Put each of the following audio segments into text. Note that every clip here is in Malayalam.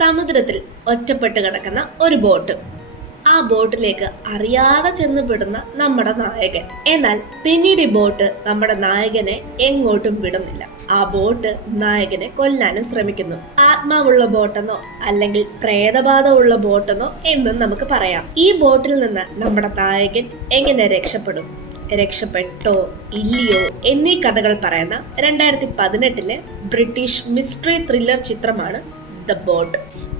സമുദ്രത്തിൽ ഒറ്റപ്പെട്ട് കിടക്കുന്ന ഒരു ബോട്ട്. ആ ബോട്ടിലേക്ക് അറിയാതെ ചെന്നുപെടുന്ന നമ്മുടെ നായകൻ. എന്നാൽ പിന്നീട് ഈ ബോട്ട് നമ്മുടെ നായകനെ എങ്ങോട്ടും വിടുന്നില്ല. ആ ബോട്ട് നായകനെ കൊല്ലാനും ശ്രമിക്കുന്നു. ആത്മാവുള്ള ബോട്ടെന്നോ അല്ലെങ്കിൽ പ്രേതബാധ ഉള്ള ബോട്ടെന്നോ എന്നും നമുക്ക് പറയാം. ഈ ബോട്ടിൽ നിന്ന് നമ്മുടെ നായകൻ എങ്ങനെ രക്ഷപ്പെടും, രക്ഷപ്പെട്ടോ ഇല്ലയോ എന്നീ കഥകൾ പറയുന്ന 2018 ബ്രിട്ടീഷ് മിസ്റ്ററി ത്രില്ലർ ചിത്രമാണ് ദ ബോട്ട്.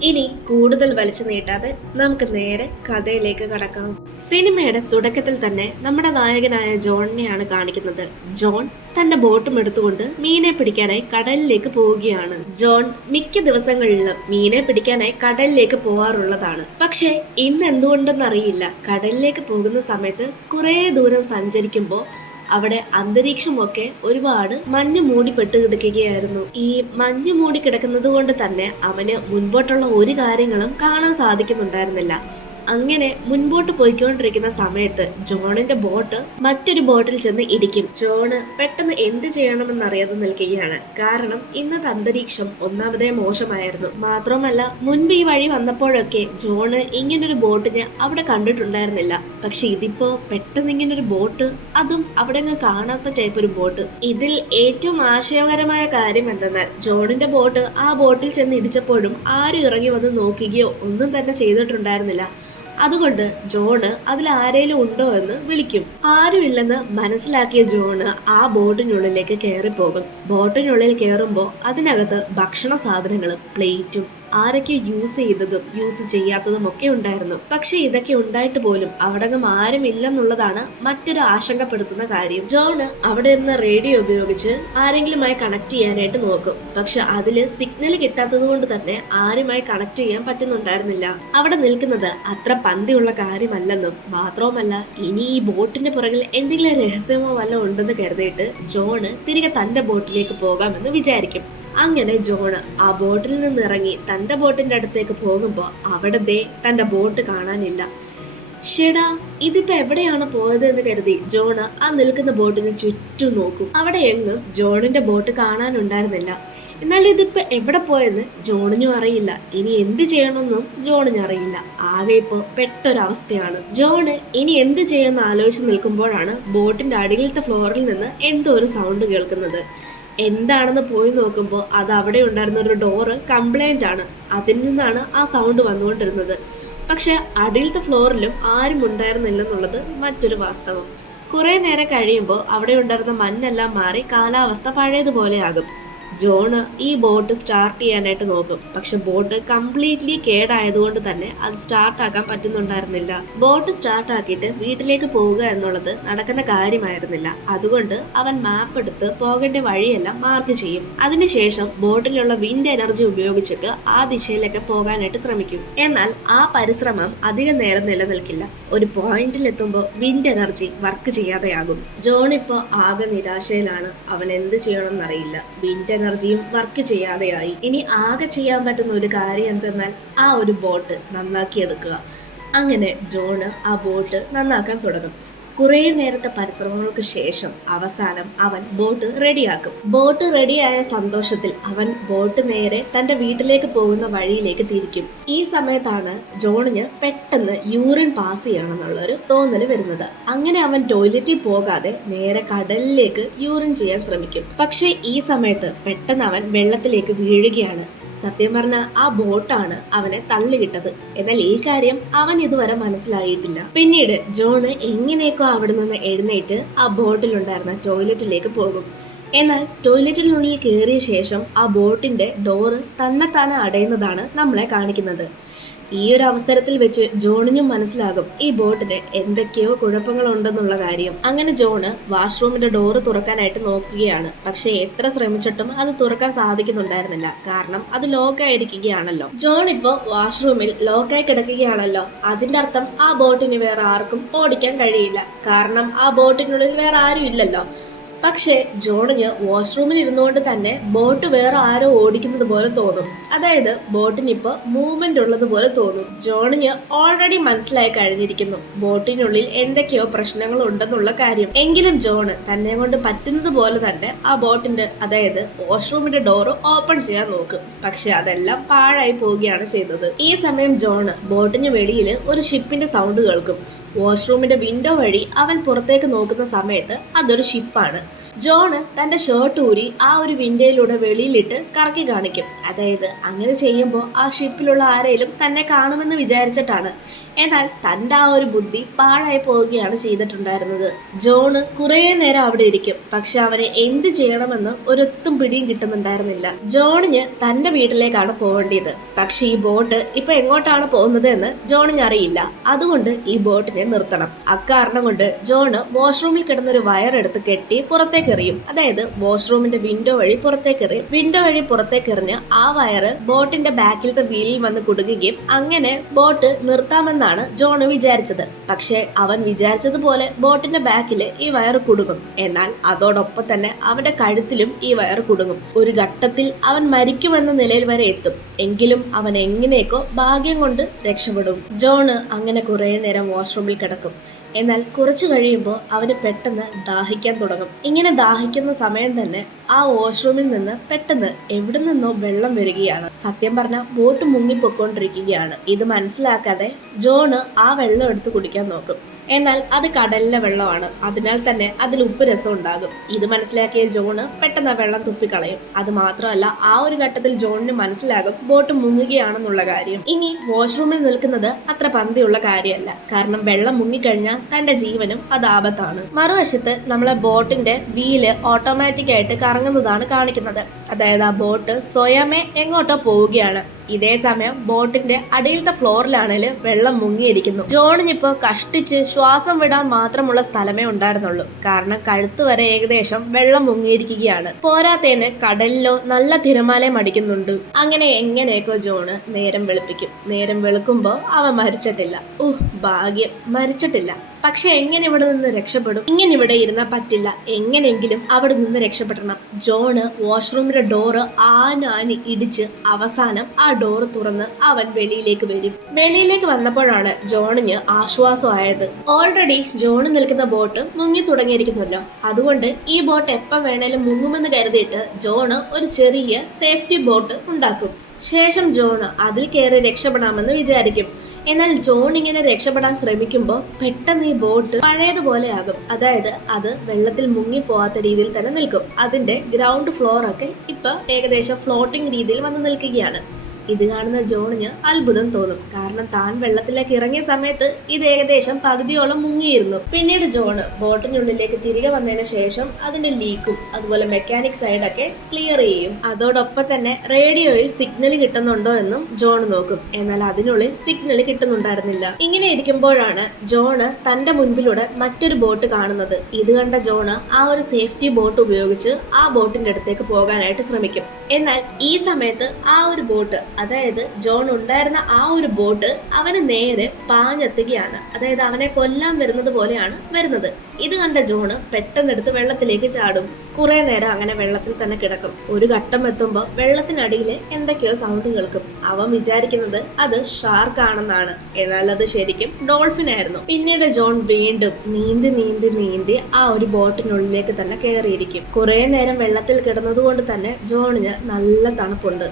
ഇനി കൂടുതൽ വലിച്ചു നീട്ടാതെ നമുക്ക് നേരെ കഥയിലേക്ക് കടക്കാം. സിനിമയുടെ തുടക്കത്തിൽ തന്നെ നമ്മുടെ നായകനായ ജോണിനെയാണ് കാണിക്കുന്നത്. ജോൺ തന്റെ ബോട്ടും എടുത്തുകൊണ്ട് മീനെ പിടിക്കാനായി കടലിലേക്ക് പോവുകയാണ്. ജോൺ മിക്ക ദിവസങ്ങളിലും മീനെ പിടിക്കാനായി കടലിലേക്ക് പോവാറുള്ളതാണ്. പക്ഷെ ഇന്ന് എന്തുകൊണ്ടെന്നറിയില്ല, കടലിലേക്ക് പോകുന്ന സമയത്ത് കുറെ ദൂരം സഞ്ചരിക്കുമ്പോൾ അവിടെ അന്തരീക്ഷമൊക്കെ ഒരുപാട് മഞ്ഞ് മൂടി പെട്ടുകിടക്കുകയായിരുന്നു. ഈ മഞ്ഞ് മൂടി കിടക്കുന്നത് കൊണ്ട് തന്നെ അവന് മുൻപോട്ടുള്ള ഒരു കാര്യങ്ങളും കാണാൻ സാധിക്കുന്നുണ്ടായിരുന്നില്ല. അങ്ങനെ മുൻപോട്ട് പോയിക്കൊണ്ടിരിക്കുന്ന സമയത്ത് ജോണിന്റെ ബോട്ട് മറ്റൊരു ബോട്ടിൽ ചെന്ന് ഇടിക്കും. ജോണ് പെട്ടെന്ന് എന്ത് ചെയ്യണമെന്നറിയാതെ നിൽക്കുകയാണ്. കാരണം ഇന്നത്തെ അന്തരീക്ഷം ഒന്നാമതേ മോശമായിരുന്നു. മാത്രമല്ല മുൻപ് ഈ വഴി വന്നപ്പോഴൊക്കെ ജോണ് ഇങ്ങനൊരു ബോട്ടിനെ അവിടെ കണ്ടിട്ടുണ്ടായിരുന്നില്ല. പക്ഷെ ഇതിപ്പോ പെട്ടെന്ന് ഇങ്ങനൊരു ബോട്ട്, അതും അവിടെ കാണാത്ത ടൈപ്പ് ഒരു ബോട്ട്. ഇതിൽ ഏറ്റവും ആശയകരമായ കാര്യം എന്തെന്നാൽ ജോണിന്റെ ബോട്ട് ആ ബോട്ടിൽ ചെന്ന് ഇടിച്ചപ്പോഴും ആരും ഇറങ്ങി വന്ന് നോക്കുകയോ ഒന്നും തന്നെ ചെയ്തിട്ടുണ്ടായിരുന്നില്ല. അതുകൊണ്ട് ജോണ് അതിൽ ആരേലും ഉണ്ടോ എന്ന് വിളിക്കും. ആരുമില്ലെന്ന് മനസ്സിലാക്കിയ ജോണ് ആ ബോട്ടിനുള്ളിലേക്ക് കയറിപ്പോകും. ബോട്ടിനുള്ളിൽ കയറുമ്പോൾ അതിനകത്ത് ഭക്ഷണ സാധനങ്ങളും പ്ലേറ്റും ആരൊക്കെ യൂസ് ചെയ്തതും യൂസ് ചെയ്യാത്തതും ഒക്കെ ഉണ്ടായിരുന്നു. പക്ഷെ ഇതൊക്കെ ഉണ്ടായിട്ട് പോലും അവിടങ്ങും ആരുമില്ലെന്നുള്ളതാണ് മറ്റൊരു ആശങ്കപ്പെടുത്തുന്ന കാര്യം. ജോണ് അവിടെ നിന്ന് റേഡിയോ ഉപയോഗിച്ച് ആരെങ്കിലുമായി കണക്ട് ചെയ്യാനായിട്ട് നോക്കും. പക്ഷെ അതില് സിഗ്നൽ കിട്ടാത്തത് കൊണ്ട് തന്നെ ആരുമായി കണക്ട് ചെയ്യാൻ പറ്റുന്നുണ്ടായിരുന്നില്ല. അവിടെ നിൽക്കുന്നത് അത്ര പന്തിയുള്ള കാര്യമല്ലെന്നും മാത്രവുമല്ല ഇനി ഈ ബോട്ടിന്റെ പുറകിൽ എന്തെങ്കിലും രഹസ്യമോ വല്ല ഉണ്ടെന്ന് കരുതിയിട്ട് ജോണ് തിരികെ തന്റെ ബോട്ടിലേക്ക് പോകാമെന്ന് വിചാരിക്കും. അങ്ങനെ ജോണ് ആ ബോട്ടിൽ നിന്ന് ഇറങ്ങി തന്റെ ബോട്ടിന്റെ അടുത്തേക്ക് പോകുമ്പോൾ അവിടെ തന്റെ ബോട്ട് കാണാനില്ല. ഷെടാ, ഇതിപ്പോ എവിടെയാണ് പോയത് എന്ന് കരുതി ജോണ് ആ നിൽക്കുന്ന ബോട്ടിന് ചുറ്റും നോക്കും. അവിടെ എങ്ങും ജോണിന്റെ ബോട്ട് കാണാനുണ്ടായിരുന്നില്ല. എന്നാൽ ഇതിപ്പോ എവിടെ പോയെന്ന് ജോണിനും അറിയില്ല. ഇനി എന്ത് ചെയ്യണമെന്നും ജോണിന് അറിയില്ല. ആകെ ഇപ്പോ പെട്ടൊരവസ്ഥയാണ്. ജോണ് ഇനി എന്ത് ചെയ്യുമെന്ന് ആലോചിച്ച് നിൽക്കുമ്പോഴാണ് ബോട്ടിന്റെ അടിയിലത്തെ ഫ്ലോറിൽ നിന്ന് എന്തോ ഒരു സൗണ്ട് കേൾക്കുന്നത്. എന്താണെന്ന് പോയി നോക്കുമ്പോൾ അത് അവിടെ ഉണ്ടായിരുന്ന ഒരു ഡോറ് കംപ്ലൈന്റ് ആണ്. അതിൽ നിന്നാണ് ആ സൗണ്ട് വന്നുകൊണ്ടിരുന്നത്. പക്ഷെ അടിയിലത്തെ ഫ്ലോറിലും ആരും ഉണ്ടായിരുന്നില്ലെന്നുള്ളത് മറ്റൊരു വാസ്തവം. കുറെ നേരം കഴിയുമ്പോൾ അവിടെ ഉണ്ടായിരുന്ന മഞ്ഞെല്ലാം മാറി കാലാവസ്ഥ പഴയതുപോലെ ആകും. ജോണ് ഈ ബോട്ട് സ്റ്റാർട്ട് ചെയ്യാനായിട്ട് നോക്കും. പക്ഷെ ബോട്ട് കംപ്ലീറ്റ്ലി കേടായതുകൊണ്ട് തന്നെ അത് സ്റ്റാർട്ടാക്കാൻ പറ്റുന്നുണ്ടായിരുന്നില്ല. ബോട്ട് സ്റ്റാർട്ടാക്കിയിട്ട് വീട്ടിലേക്ക് പോവുക എന്നുള്ളത് നടക്കുന്ന കാര്യമായിരുന്നില്ല. അതുകൊണ്ട് അവൻ മാപ്പ് എടുത്ത് പോകേണ്ട വഴിയെല്ലാം മാർക്ക് ചെയ്യും. അതിനുശേഷം ബോട്ടിലുള്ള വിൻഡ് എനർജി ഉപയോഗിച്ചിട്ട് ആ ദിശയിലേക്ക് പോകാനായിട്ട് ശ്രമിക്കും. എന്നാൽ ആ പരിശ്രമം അധികം നേരം നിലനിൽക്കില്ല. ഒരു പോയിന്റിൽ എത്തുമ്പോൾ വിൻഡ് എനർജി വർക്ക് ചെയ്യാതെയാകും. ജോൺ ഇപ്പോൾ ആകെ നിരാശയിലാണ്. അവൻ എന്ത് ചെയ്യണമെന്നറിയില്ല. വിൻഡ് എനർജിയും വർക്ക് ചെയ്യാതെയായി. ഇനി ആകെ ചെയ്യാൻ പറ്റുന്ന ഒരു കാര്യം എന്തെന്നാൽ ആ ഒരു ബോട്ട് നന്നാക്കിയെടുക്കുക. അങ്ങനെ ജോണ് ആ ബോട്ട് നന്നാക്കാൻ തുടങ്ങും. കുറെ നേരത്തെ പരിശ്രമങ്ങൾക്ക് ശേഷം അവസാനം അവൻ ബോട്ട് റെഡിയാക്കും. ബോട്ട് റെഡിയായ സന്തോഷത്തിൽ അവൻ ബോട്ട് നേരെ തന്റെ വീട്ടിലേക്ക് പോകുന്ന വഴിയിലേക്ക് തിരിക്കും. ഈ സമയത്താണ് ജോണിന് പെട്ടെന്ന് യൂറിൻ പാസ് ചെയ്യണമെന്നുള്ളൊരു തോന്നൽ വരുന്നത്. അങ്ങനെ അവൻ ടോയ്ലറ്റിൽ പോകാതെ നേരെ കടലിലേക്ക് യൂറിൻ ചെയ്യാൻ ശ്രമിക്കും. പക്ഷെ ഈ സമയത്ത് പെട്ടെന്ന് അവൻ വെള്ളത്തിലേക്ക് വീഴുകയാണ്. സത്യം പറഞ്ഞ ആ ബോട്ടാണ് അവനെ തള്ളിവിട്ടത്. എന്നാൽ ഈ കാര്യം അവൻ ഇതുവരെ മനസ്സിലായിട്ടില്ല. പിന്നീട് ജോണ് എങ്ങനെയൊക്കെ അവിടെ നിന്ന് എഴുന്നേറ്റ് ആ ബോട്ടിലുണ്ടായിരുന്ന ടോയ്ലറ്റിലേക്ക് പോകും. എന്നാൽ ടോയ്ലറ്റിനുള്ളിൽ കയറിയ ശേഷം ആ ബോട്ടിന്റെ ഡോറ് തന്നെത്താനെ അടയുന്നതാണ് നമ്മളെ കാണിക്കുന്നത്. ഈ ഒരു അവസരത്തിൽ വെച്ച് ജോണിനും മനസ്സിലാകും ഈ ബോട്ടിന് എന്തൊക്കെയോ കുഴപ്പങ്ങളുണ്ടെന്നുള്ള കാര്യം. അങ്ങനെ ജോണ് വാഷ്റൂമിന്റെ ഡോറ് തുറക്കാനായിട്ട് നോക്കുകയാണ്. പക്ഷെ എത്ര ശ്രമിച്ചിട്ടും അത് തുറക്കാൻ സാധിക്കുന്നുണ്ടായിരുന്നില്ല. കാരണം അത് ലോക്കായിരിക്കുകയാണല്ലോ. ജോൺ ഇപ്പോ വാഷ്റൂമിൽ ലോക്കായി കിടക്കുകയാണല്ലോ. അതിന്റെ അർത്ഥം ആ ബോട്ടിന് വേറെ ആർക്കും ഓടിക്കാൻ കഴിയില്ല. കാരണം ആ ബോട്ടിനുള്ളിൽ വേറെ ആരും ഇല്ലല്ലോ. പക്ഷേ ജോണിന് വാഷ്റൂമിൽ ഇരുന്നുകൊണ്ട് തന്നെ ബോട്ട് വേറെ ആരോ ഓടിക്കുന്നത് പോലെ തോന്നും. അതായത് ബോട്ടിനിപ്പോൾ മൂവ്മെന്റ് ഉള്ളത് പോലെ തോന്നും. ജോണിന് ഓൾറെഡി മനസ്സിലായി കഴിഞ്ഞിരിക്കുന്നു ബോട്ടിനുള്ളിൽ എന്തൊക്കെയോ പ്രശ്നങ്ങൾ ഉണ്ടെന്നുള്ള കാര്യം. എങ്കിലും ജോണ് തന്നെ കൊണ്ട് പറ്റുന്നത് പോലെ തന്നെ ആ ബോട്ടിന്റെ അതായത് വാഷ്റൂമിന്റെ ഡോറ് ഓപ്പൺ ചെയ്യാൻ നോക്കും. പക്ഷെ അതെല്ലാം പാഴായി പോവുകയാണ് ചെയ്തത്. ഈ സമയം ജോണ് ബോട്ടിന് വെളിയിൽ ഒരു ഷിപ്പിന്റെ സൗണ്ട് കേൾക്കും. വാഷ്റൂമിന്റെ വിൻഡോ വഴി അവൻ പുറത്തേക്ക് നോക്കുന്ന സമയത്ത് അതൊരു ഷിപ്പാണ്. ജോണ് തന്റെ ഷർട്ട് ഊരി ആ ഒരു വിൻഡോയിലൂടെ വെളിയിലിട്ട് കറക്കി കാണിക്കും. അതായത് അങ്ങനെ ചെയ്യുമ്പോൾ ആ ഷിപ്പിലുള്ള ആരെങ്കിലും തന്നെ കാണുമെന്ന് വിചാരിച്ചിട്ടാണ്. എന്നാൽ തൻ്റെ ആ ഒരു ബുദ്ധി പാഴായി പോവുകയാണ് ചെയ്തിട്ടുണ്ടായിരുന്നത്. ജോണ് കുറേ നേരം അവിടെ ഇരിക്കും. പക്ഷെ അവനെ എന്ത് ചെയ്യണമെന്ന് ഒരൊത്തും പിടിയും കിട്ടുന്നുണ്ടായിരുന്നില്ല. ജോണിന് തൻ്റെ വീട്ടിലേക്കാണ് പോകേണ്ടത്. പക്ഷെ ഈ ബോട്ട് ഇപ്പൊ എങ്ങോട്ടാണ് പോകുന്നത് എന്ന് ജോണിന് അറിയില്ല. അതുകൊണ്ട് ഈ ബോട്ടിനെ നിർത്തണം. അക്കാരണം കൊണ്ട് ജോണ് വാഷ്റൂമിൽ കിടന്നൊരു വയറെടുത്ത് കെട്ടി പുറത്തേക്ക് എറിയും. അതായത് വാഷ്റൂമിന്റെ വിൻഡോ വഴി പുറത്തേക്ക് എറിയും. വിൻഡോ വഴി പുറത്തേക്ക് എറിഞ്ഞ് ആ വയറ് ബോട്ടിന്റെ ബാക്കിലത്തെ വീലിൽ വന്ന് കുടുങ്ങുകയും അങ്ങനെ ബോട്ട് നിർത്താമെന്ന് ജോണ് വിചാരിച്ചത്. പക്ഷെ അവൻ വിചാരിച്ചതുപോലെ ബോട്ടിന്റെ ബാക്കില് ഈ വയറ് കുടുങ്ങും. എന്നാൽ അതോടൊപ്പം തന്നെ അവന്റെ കഴുത്തിലും ഈ വയറ് കുടുങ്ങും. ഒരു ഘട്ടത്തിൽ അവൻ മരിക്കുമെന്ന നിലയിൽ വരെ എത്തും. എങ്കിലും അവൻ എങ്ങനെയൊക്കെ ഭാഗ്യം കൊണ്ട് രക്ഷപ്പെടും. ജോണ് അങ്ങനെ കുറെ നേരം വാഷ്റൂമിൽ കിടക്കും. എന്നാൽ കുറച്ചു കഴിയുമ്പോൾ അവന് പെട്ടെന്ന് ദാഹിക്കാൻ തുടങ്ങും. ഇങ്ങനെ ദാഹിക്കുന്ന സമയം തന്നെ ആ വാഷ്റൂമിൽ നിന്ന് പെട്ടെന്ന് എവിടെ നിന്നോ വെള്ളം വരികയാണ്. സത്യം പറഞ്ഞാൽ ബോട്ട് മുങ്ങിപ്പൊക്കൊണ്ടിരിക്കുകയാണ്. ഇത് മനസ്സിലാക്കാതെ ജോണ് ആ വെള്ളം എടുത്ത് കുടിക്കാൻ നോക്കും. എന്നാൽ അത് കടലിലെ വെള്ളമാണ്. അതിനാൽ തന്നെ അതിൽ ഉപ്പ് രസം ഉണ്ടാകും. ഇത് മനസ്സിലാക്കിയ ജോണ് പെട്ടെന്ന് ആ വെള്ളം തുപ്പിക്കളയും. അത് മാത്രമല്ല ആ ഒരു ഘട്ടത്തിൽ ജോണിന് മനസ്സിലാകും ബോട്ട് മുങ്ങുകയാണെന്നുള്ള കാര്യം. ഇനി വാഷ്റൂമിൽ നിൽക്കുന്നത് അത്ര പന്തിയുള്ള കാര്യമല്ല. കാരണം വെള്ളം മുങ്ങിക്കഴിഞ്ഞാൽ തന്റെ ജീവനും അത് ആപത്താണ്. മറുവശത്ത് നമ്മളെ ബോട്ടിന്റെ വീല് ഓട്ടോമാറ്റിക് ആയിട്ട് കറങ്ങുന്നതാണ് കാണിക്കുന്നത്. അതായത് ആ ബോട്ട് സ്വയമേ എങ്ങോട്ടോ പോവുകയാണ്. ഇതേ സമയം ബോട്ടിന്റെ അടിയിലത്തെ ഫ്ലോറിലാണെങ്കിൽ വെള്ളം മുങ്ങിയിരിക്കുന്നു. ജോണിനിപ്പോ കഷ്ടിച്ച് ശ്വാസം വിടാൻ മാത്രമുള്ള സ്ഥലമേ ഉണ്ടായിരുന്നുള്ളൂ. കാരണം കഴുത്ത് വരെ ഏകദേശം വെള്ളം മുങ്ങിയിരിക്കുകയാണ്. പോരാത്തേന് കടലിലോ നല്ല തിരമാലയും അടിക്കുന്നുണ്ട്. അങ്ങനെ എങ്ങനെയൊക്കെ ജോണ് നേരം വെളുപ്പിക്കും. നേരം വെളുക്കുമ്പോ അവൻ മരിച്ചിട്ടില്ല. ഭാഗ്യം, മരിച്ചിട്ടില്ല. പക്ഷെ എങ്ങനെ ഇവിടെ നിന്ന് രക്ഷപ്പെടും? ഇങ്ങനെ ഇവിടെ ഇരുന്നാൽ പറ്റില്ല. എങ്ങനെയെങ്കിലും അവിടെ നിന്ന് രക്ഷപ്പെടണം. ജോണ് വാഷ്റൂമിന്റെ ഡോറ് ആനാനി ഇടിച്ച് അവസാനം ആ ഡോറ് തുറന്ന് അവൻ വെളിയിലേക്ക് വരും. വെളിയിലേക്ക് വന്നപ്പോഴാണ് ജോണിന് ആശ്വാസമായത്. ഓൾറെഡി ജോണ് നിൽക്കുന്ന ബോട്ട് മുങ്ങി തുടങ്ങിയിരിക്കുന്നല്ലോ. അതുകൊണ്ട് ഈ ബോട്ട് എപ്പം വേണേലും മുങ്ങുമെന്ന് കരുതിയിട്ട് ജോണ് ഒരു ചെറിയ സേഫ്റ്റി ബോട്ട് ഉണ്ടാക്കും. ശേഷം ജോണ് അതിൽ കയറി രക്ഷപ്പെടാമെന്ന് വിചാരിക്കും. എന്നാൽ ജോൺ ഇങ്ങനെ രക്ഷപ്പെടാൻ ശ്രമിക്കുമ്പോൾ പെട്ടെന്ന് ഈ ബോട്ട് പഴയതുപോലെ ആകും. അതായത് അത് വെള്ളത്തിൽ മുങ്ങിപ്പോവാത്ത രീതിയിൽ തന്നെ നിൽക്കും. അതിന്റെ ഗ്രൗണ്ട് ഫ്ലോർ ഒക്കെ ഇപ്പൊ ഏകദേശം ഫ്ലോട്ടിംഗ് രീതിയിൽ വന്ന് നിൽക്കുകയാണ്. ഇത് കാണുന്ന ജോണിന് അത്ഭുതം തോന്നും. കാരണം താൻ വെള്ളത്തിലേക്ക് ഇറങ്ങിയ സമയത്ത് ഇത് ഏകദേശം പകുതിയോളം മുങ്ങിയിരുന്നു. പിന്നീട് ജോണ് ബോട്ടിനുള്ളിലേക്ക് തിരികെ വന്നതിന് ശേഷം അതിന്റെ ലീക്കും അതുപോലെ മെക്കാനിക് സൈഡൊക്കെ ക്ലിയർ ചെയ്യും. അതോടൊപ്പം തന്നെ റേഡിയോയിൽ സിഗ്നൽ കിട്ടുന്നുണ്ടോ എന്നും ജോൺ നോക്കും. എന്നാൽ അതിനുള്ളിൽ സിഗ്നൽ കിട്ടുന്നുണ്ടായിരുന്നില്ല. ഇങ്ങനെ ഇരിക്കുമ്പോഴാണ് ജോണ് തന്റെ മുൻപിലൂടെ മറ്റൊരു ബോട്ട് കാണുന്നത്. ഇത് കണ്ട ജോണ് ആ ഒരു സേഫ്റ്റി ബോട്ട് ഉപയോഗിച്ച് ആ ബോട്ടിന്റെ അടുത്തേക്ക് പോകാനായിട്ട് ശ്രമിക്കും. എന്നാൽ ഈ സമയത്ത് ആ ഒരു ബോട്ട്, അതായത് ജോൺ ഉണ്ടായിരുന്ന ആ ഒരു ബോട്ട് അവന് നേരെ പാഞ്ഞെത്തുകയാണ്. അതായത് അവനെ കൊല്ലാൻ വരുന്നത് പോലെയാണ് വരുന്നത്. ഇത് കണ്ട ജോണ് പെട്ടെന്നെടുത്ത് വെള്ളത്തിലേക്ക് ചാടും. കുറെ നേരം അങ്ങനെ വെള്ളത്തിൽ തന്നെ കിടക്കും. ഒരു ഘട്ടം എത്തുമ്പോൾ വെള്ളത്തിനടിയിൽ എന്തൊക്കെയോ സൗണ്ട് കേൾക്കും. അവൻ വിചാരിക്കുന്നത് അത് ഷാർക്ക് ആണെന്നാണ്. എന്നാൽ അത് ശരിക്കും ഡോൾഫിൻ ആയിരുന്നു. പിന്നീട് ജോൺ വീണ്ടും നീന്തി നീന്തി നീന്തി ആ ഒരു ബോട്ടിനുള്ളിലേക്ക് തന്നെ കയറിയിരിക്കും. കുറെ നേരം വെള്ളത്തിൽ കിടന്നതുകൊണ്ട് തന്നെ ജോണിന് നല്ല തണുപ്പുണ്ട്.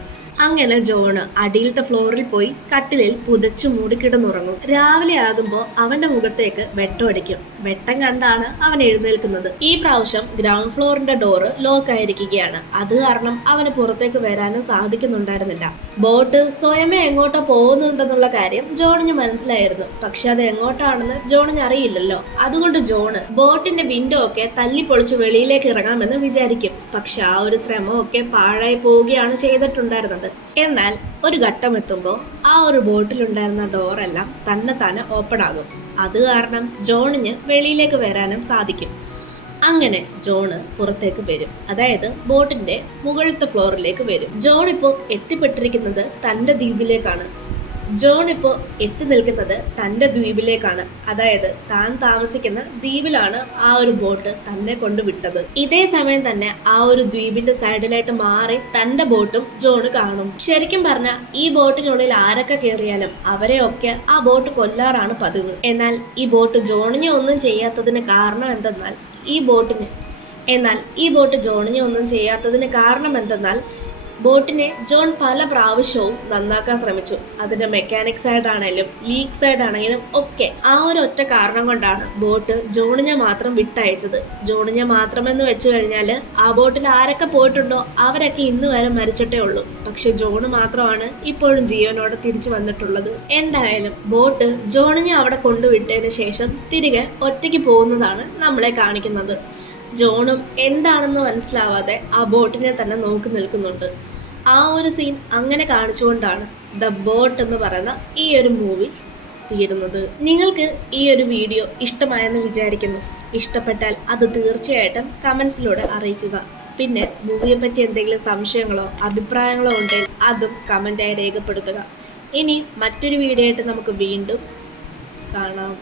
അങ്ങനെ ജോണ് അടിയിലത്തെ ഫ്ലോറിൽ പോയി കട്ടിലിൽ പുതച്ചു മൂടി കിടന്നുറങ്ങും. രാവിലെ ആകുമ്പോൾ അവന്റെ മുഖത്തേക്ക് വെട്ടം അടിക്കും. വെട്ടം കണ്ടാണ് അവൻ എഴുന്നേൽക്കുന്നത്. ഈ പ്രാവശ്യം ഗ്രൗണ്ട് ഫ്ലോറിന്റെ ഡോറ് ലോക്ക് ആയിരിക്കുകയാണ്. അത് കാരണം അവന് പുറത്തേക്ക് വരാനും സാധിക്കുന്നുണ്ടായിരുന്നില്ല. ബോട്ട് സ്വയമേ എങ്ങോട്ടോ പോകുന്നുണ്ടെന്നുള്ള കാര്യം ജോണിന് മനസ്സിലായിരുന്നു. പക്ഷെ അത് എങ്ങോട്ടാണെന്ന് ജോണിന് അറിയില്ലല്ലോ. അതുകൊണ്ട് ജോണ് ബോട്ടിന്റെ വിൻഡോ ഒക്കെ തല്ലിപ്പൊളിച്ച് വെളിയിലേക്ക് ഇറങ്ങാമെന്ന് വിചാരിക്കും. പക്ഷെ ആ ഒരു ശ്രമമൊക്കെ പാഴായി പോവുകയാണ് ചെയ്തിട്ടുണ്ടായിരുന്നത്. എന്നാൽ ഒരു ഘട്ടം എത്തുമ്പോൾ ആ ഒരു ബോട്ടിലുണ്ടായിരുന്ന ഡോറെല്ലാം തന്നെ ഓപ്പൺ ആകും. അത് കാരണം ജോണിന് വെളിയിലേക്ക് വരാനും സാധിക്കും. അങ്ങനെ ജോണ് പുറത്തേക്ക് വരും. അതായത് ബോട്ടിന്റെ മുകളിലത്തെ ഫ്ലോറിലേക്ക് വരും. ജോൺ ഇപ്പോൾ എത്തിപ്പെട്ടിരിക്കുന്നത് തന്റെ ദ്വീപിലേക്കാണ്. ജോൺ ഇപ്പോൾ എത്തി നിൽക്കുന്നത് തൻ്റെ ദ്വീപിലേക്കാണ്. അതായത് താൻ താമസിക്കുന്ന ദ്വീപിലാണ് ആ ഒരു ബോട്ട് തന്നെ കൊണ്ട് വിട്ടത്. ഇതേ സമയം തന്നെ ആ ഒരു ദ്വീപിന്റെ സൈഡിലായിട്ട് മാറി തൻ്റെ ബോട്ടും ജോണ് കാണും. ശരിക്കും പറഞ്ഞാൽ ഈ ബോട്ടിനുള്ളിൽ ആരൊക്കെ കയറിയാലും അവരെയൊക്കെ ആ ബോട്ട് കൊല്ലാറാണ് പതിവ്. എന്നാൽ ഈ ബോട്ട് ജോണിനെ ഒന്നും ചെയ്യാത്തതിന് കാരണം എന്തെന്നാൽ ജോണിനെ ഒന്നും ചെയ്യാത്തതിന് കാരണം എന്തെന്നാൽ ബോട്ടിനെ ജോൺ പല പ്രാവശ്യവും നന്നാക്കാൻ ശ്രമിച്ചു. അതിന്റെ മെക്കാനിക് സൈഡാണെങ്കിലും ലീക്ക് സൈഡാണെങ്കിലും ഒക്കെ ആ ഒരു ഒറ്റ കാരണം കൊണ്ടാണ് ബോട്ട് ജോണിനെ മാത്രം വിട്ടയച്ചത്. ജോണിനെ മാത്രമെന്ന് വെച്ചു കഴിഞ്ഞാൽ ആ ബോട്ടിൽ ആരൊക്കെ പോയിട്ടുണ്ടോ അവരൊക്കെ ഇന്ന് വരെ മരിച്ചിട്ടേ ഉള്ളൂ. പക്ഷെ ജോണ് മാത്രമാണ് ഇപ്പോഴും ജീവനോടെ തിരിച്ചു വന്നിട്ടുള്ളത്. എന്തായാലും ബോട്ട് ജോണിനെ അവിടെ കൊണ്ടുവിട്ടതിന് ശേഷം തിരികെ ഒറ്റയ്ക്ക് പോകുന്നതാണ് നമ്മളെ കാണിക്കുന്നത്. ജോണും എന്താണെന്ന് മനസ്സിലാവാതെ ആ ബോട്ടിനെ തന്നെ നോക്കി നിൽക്കുന്നുണ്ട്. ആ ഒരു സീൻ അങ്ങനെ കാണിച്ചുകൊണ്ടാണ് ദ ബോട്ട് എന്ന് പറയുന്ന ഈ ഒരു മൂവി തീരുന്നത്. നിങ്ങൾക്ക് ഈ ഒരു വീഡിയോ ഇഷ്ടമായെന്ന് വിചാരിക്കുന്നു. ഇഷ്ടപ്പെട്ടാൽ അത് തീർച്ചയായിട്ടും കമൻസിലൂടെ അറിയിക്കുക. പിന്നെ മൂവിയെ പറ്റി എന്തെങ്കിലും സംശയങ്ങളോ അഭിപ്രായങ്ങളോ ഉണ്ടെങ്കിൽ അതും കമൻറ്റായി രേഖപ്പെടുത്തുക. ഇനി മറ്റൊരു വീഡിയോ ആയിട്ട് നമുക്ക് വീണ്ടും കാണാം.